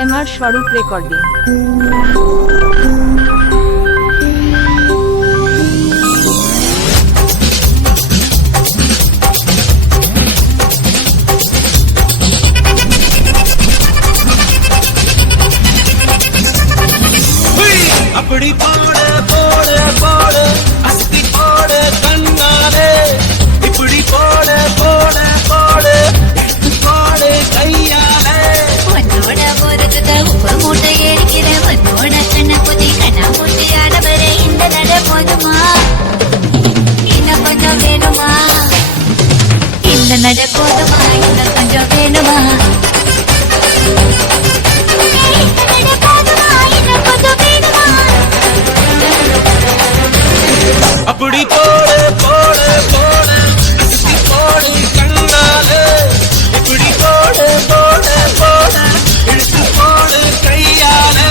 MR স্বরূপ recording. அப்படி போடு போடு போடு அஸ்தி போடு கண்ணாலே இப்படி போடு போடு போடு போடு கையாலே உன்னோட போறதுக்கு உப்பு மூட்டை ஏறிக்கிற உன்னோட கண்ண புதி கண்ணா மூட்டி ஆடவர இந்த நட போதுமா இன்னும் கொஞ்சம் வேணுமா இந்த நட போதுமா இன்னும் கொஞ்சம் வேணுமா அப்படி போடு போடு போடு அஸ்தி போடு கண்ணாலே இப்படி போடு போடு போடு இழுத்து போடு கையாலே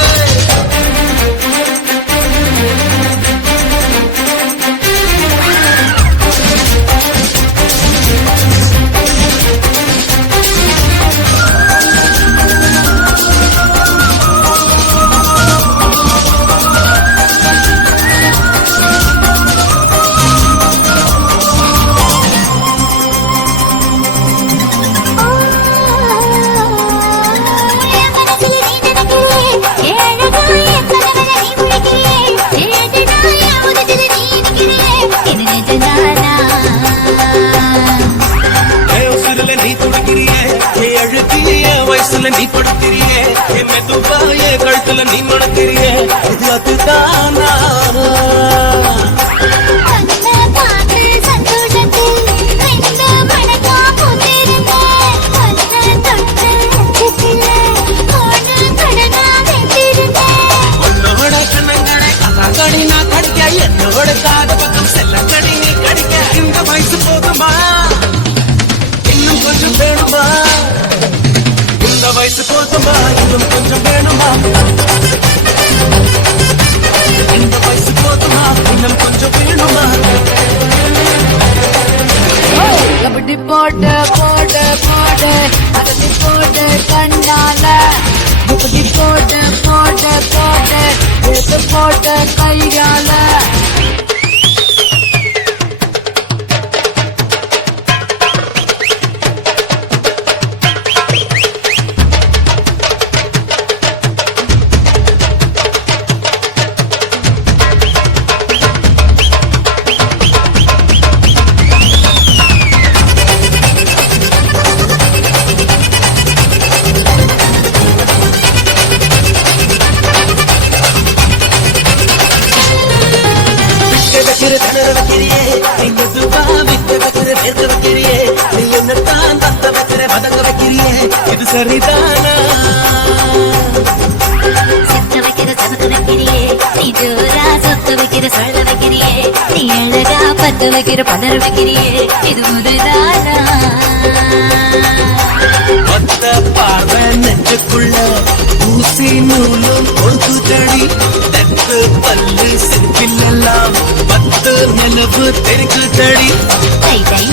வயசுல நீ படுக்கிறியே என் மெதுவாய கழுத்துல நீ மணக்கிறியே இது அதுதானா உன்னோட கண்ணங்களை கலாங்கடி நான் கடிக்க என்னோட காத பக்கம் செல்ல கடி நீ கடிக்க இந்த வயசு போதுமா இன்னும் கொஞ்சம் வேணுமா இந்த வயசு போதுமா இன்னும் கொஞ்சம் வேணுமா இந்த வயசு போதுமா இன்னும் கொஞ்சம் வேணுமா அப்படி போட்டு போட்டு போட்டு அப்படி போட்டு கண்ணால அப்படி போட்டு போட்டு போட்டு எடுத்து போட்டு கையால இது சரிதானா சித்த வைக்கிற சமத்து வைக்கிறியே நீ ஜோரா சொத்து வைக்கிற சொல்ல வைக்கிறியே நீ அழகா பத்து வைக்கிற பதற வைக்கிறியே இது முருதானா மொத்த பார்வை நெஞ்சுக்குள்ள ஊசி நூலும் கொழுத்துதடி தெற்கு பல்லு செருப்பில் எல்லாம் பத்து நிலவு தெருக்குதடி கை தை